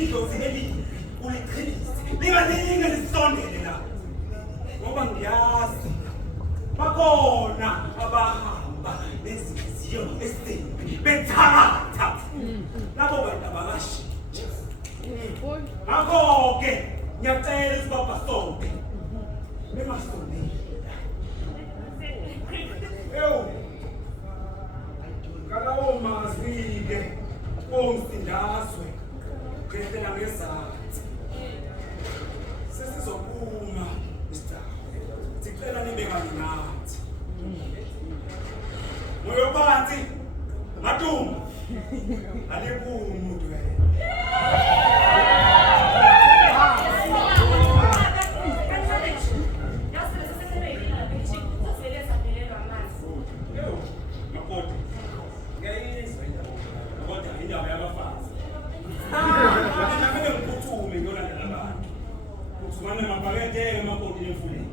idlozi elibi uliqhelise lingalinge lisondele la ngoba ngiyazi bakhona abahamba nezinhliziyo ezimbi bethatha labo bantu abakashintsha ngakho-ke ngiyacela ukuthi babasonke bemasondela ngalawo mazwi-ke omsindazwe ngehlela ngezansi sesizophuma sicela nibe kanye nathi moyo phansi matumba alikuwo umuntu wena Mana mapagete makoti emfuleni